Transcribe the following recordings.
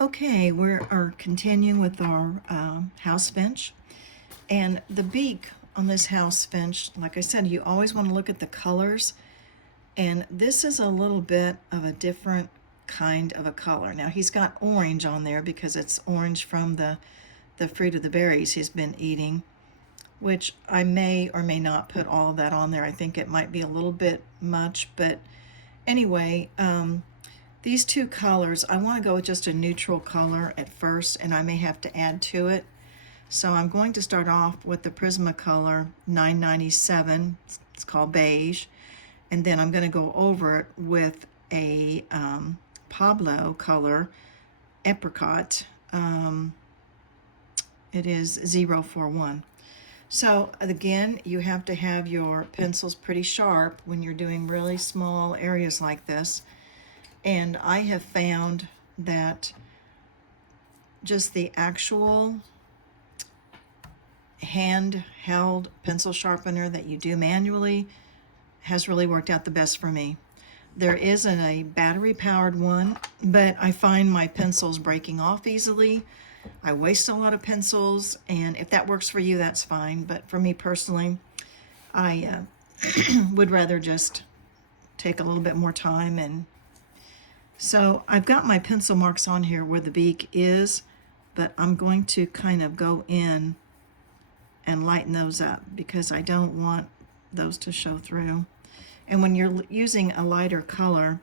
Okay, we are continuing with our house finch. And the beak on this house finch, like I said, you always want to look at the colors. And this is a little bit of a different kind of a color. Now he's got orange on there because it's orange from the fruit of the berries he's been eating, which I may or may not put all of that on there. I think it might be a little bit much, but anyway, these two colors, I want to go with just a neutral color at first, and I may have to add to it. So I'm going to start off with the Prismacolor 997. It's called beige. And then I'm going to go over it with a Pablo color apricot. It is 041. So again, you have to have your pencils pretty sharp when you're doing really small areas like this. And I have found that just the actual handheld pencil sharpener that you do manually has really worked out the best for me. There isn't a battery powered one, but I find my pencils breaking off easily. I waste a lot of pencils, and if that works for you, that's fine. But for me personally, I would rather just take a little bit more time. And so I've got my pencil marks on here where the beak is, but I'm going to kind of go in and lighten those up because I don't want those to show through. And when you're using a lighter color,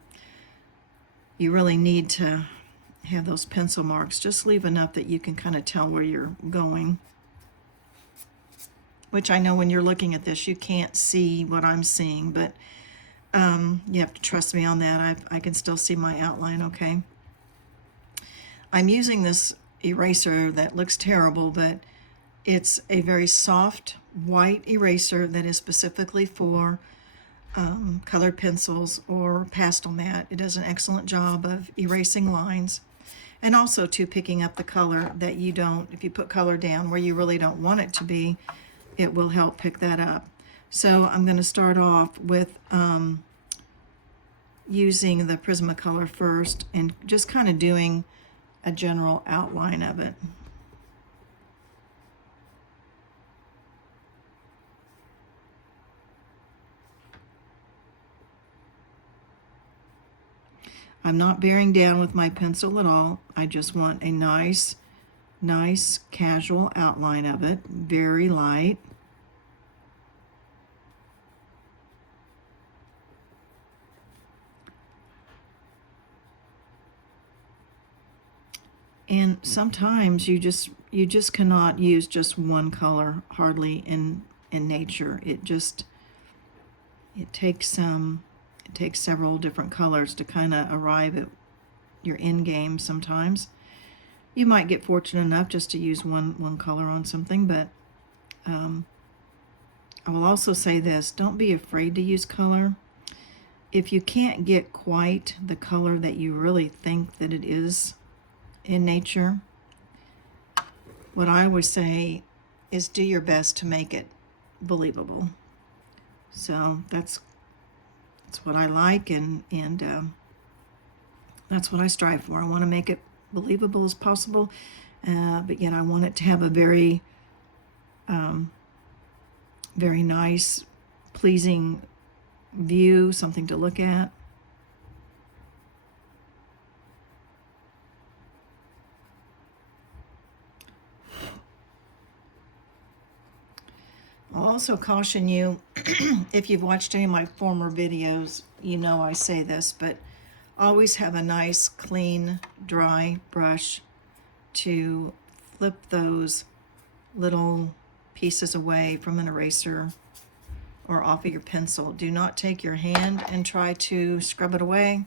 you really need to have those pencil marks. Just leave enough that you can kind of tell where you're going. Which I know when you're looking at this, you can't see what I'm seeing, but you have to trust me on that. I can still see my outline okay. I'm using this eraser that looks terrible, but it's a very soft white eraser that is specifically for colored pencils or pastel mat. It does an excellent job of erasing lines and also to picking up the color that you don't, if you put color down where you really don't want it to be, it will help pick that up. So I'm going to start off with using the Prismacolor first and just kind of doing a general outline of it. I'm not bearing down with my pencil at all. I just want a nice casual outline of it, very light. And sometimes you just cannot use just one color hardly in nature. It takes several different colors to kind of arrive at your end game sometimes. You might get fortunate enough just to use one color on something, but I will also say this, don't be afraid to use color. If you can't get quite the color that you really think that it is in nature, what I always say is do your best to make it believable. So that's what I like, and that's what I strive for. I want to make it believable as possible, but yet I want it to have a very very nice, pleasing view, something to look at. I'll also caution you, if you've watched any of my former videos, you know I say this, but always have a nice, clean, dry brush to flip those little pieces away from an eraser or off of your pencil. Do not take your hand and try to scrub it away,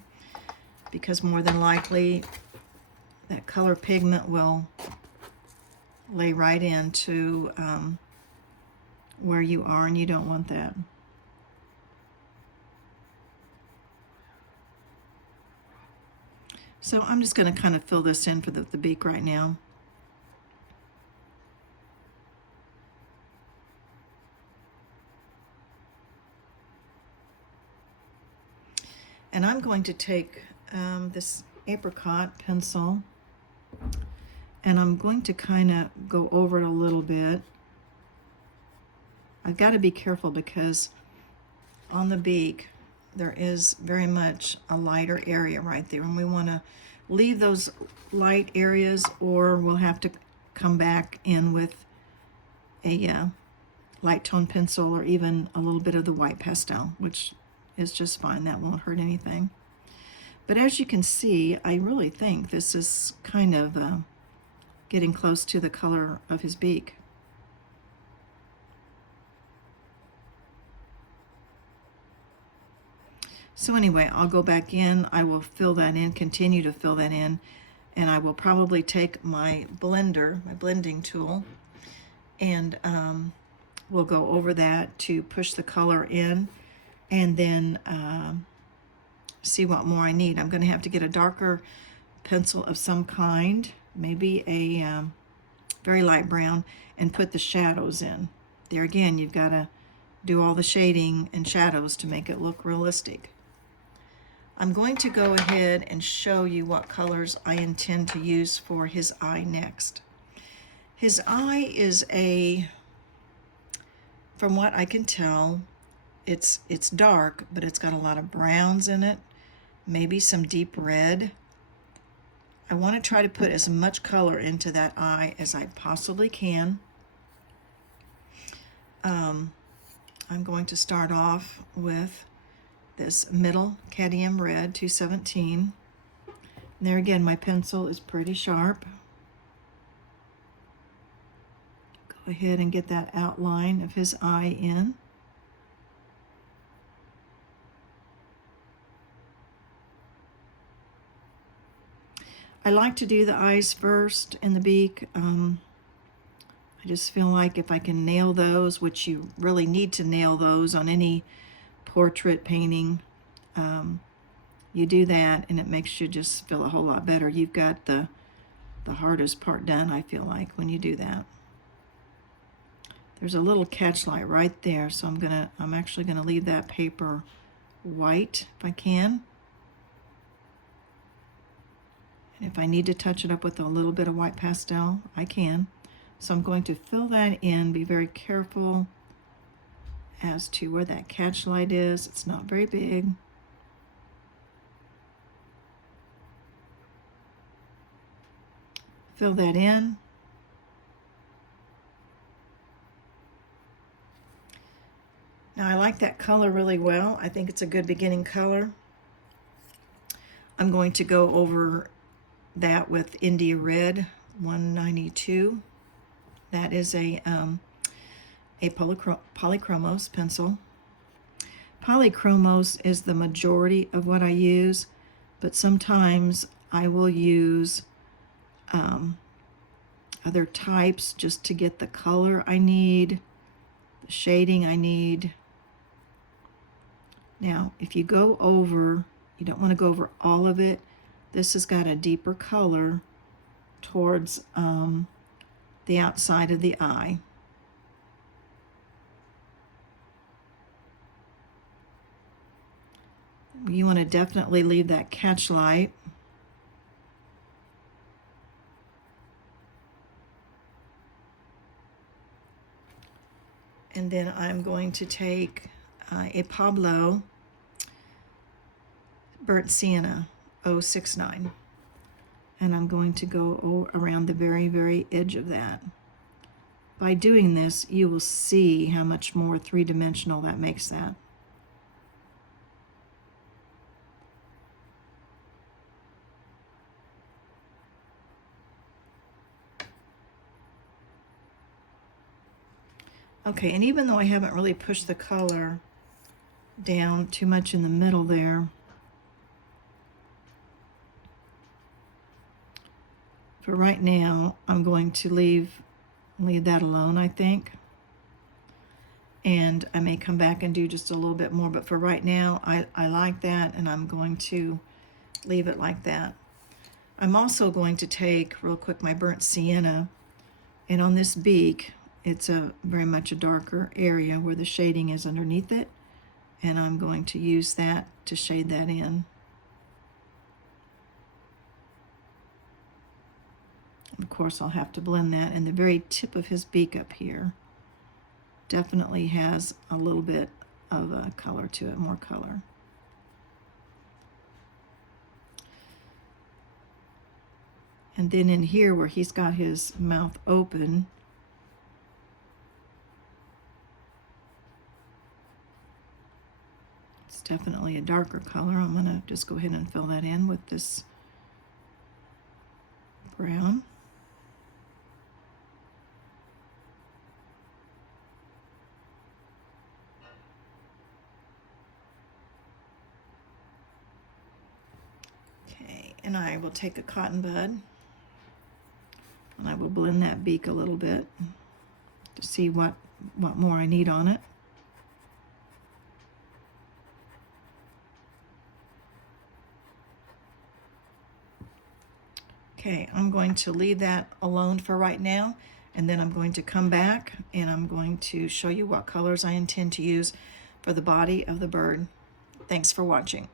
because more than likely that color pigment will lay right into where you are, and you don't want that. So I'm just going to kind of fill this in for the beak right now. And I'm going to take this apricot pencil And I'm going to kind of go over it a little bit. I've got to be careful because on the beak there is very much a lighter area right there, and we want to leave those light areas, or we'll have to come back in with a light tone pencil or even a little bit of the white pastel, which is just fine. That won't hurt anything. But as you can see, I really think this is kind of getting close to the color of his beak. So anyway, I'll go back in, I will fill that in, continue to fill that in, and I will probably take my blender, my blending tool, and we'll go over that to push the color in, and then see what more I need. I'm going to have to get a darker pencil of some kind, maybe a very light brown, and put the shadows in. There again, you've got to do all the shading and shadows to make it look realistic. I'm going to go ahead and show you what colors I intend to use for his eye next. His eye is from what I can tell, it's dark, but it's got a lot of browns in it, maybe some deep red. I want to try to put as much color into that eye as I possibly can. I'm going to start off with this middle cadmium red 217. And there again, my pencil is pretty sharp. Go ahead and get that outline of his eye in. I like to do the eyes first and the beak. I just feel like if I can nail those, which you really need to nail those on any portrait painting, you do that and it makes you just feel a whole lot better. You've got the hardest part done, I feel like, when you do that. There's a little catch light right there, so I'm actually gonna leave that paper white if I can. And if I need to touch it up with a little bit of white pastel, I can. So I'm going to fill that in, be very careful as to where that catch light is. It's not very big. Fill that in. Now I like that color really well. I think it's a good beginning color. I'm going to go over that with India Red 192. That is a polychromos pencil. Polychromos is the majority of what I use, but sometimes I will use other types just to get the color I need, the shading I need. Now, if you go over, you don't want to go over all of it. This has got a deeper color towards the outside of the eye. You want to definitely leave that catch light. And then I'm going to take a Pablo Burnt Sienna 069. And I'm going to go around the very, very edge of that. By doing this, you will see how much more three-dimensional that makes that. Okay, and even though I haven't really pushed the color down too much in the middle there, for right now, I'm going to leave that alone, I think. And I may come back and do just a little bit more, but for right now, I like that, and I'm going to leave it like that. I'm also going to take, real quick, my burnt sienna, and on this beak, it's very much a darker area where the shading is underneath it, and I'm going to use that to shade that in. Of course, I'll have to blend that, and the very tip of his beak up here definitely has a little bit of a color to it, more color. And then in here where he's got his mouth open, it's definitely a darker color. I'm gonna just go ahead and fill that in with this brown. Okay, and I will take a cotton bud and I will blend that beak a little bit to see what more I need on it. Okay, I'm going to leave that alone for right now, and then I'm going to come back and I'm going to show you what colors I intend to use for the body of the bird. Thanks for watching.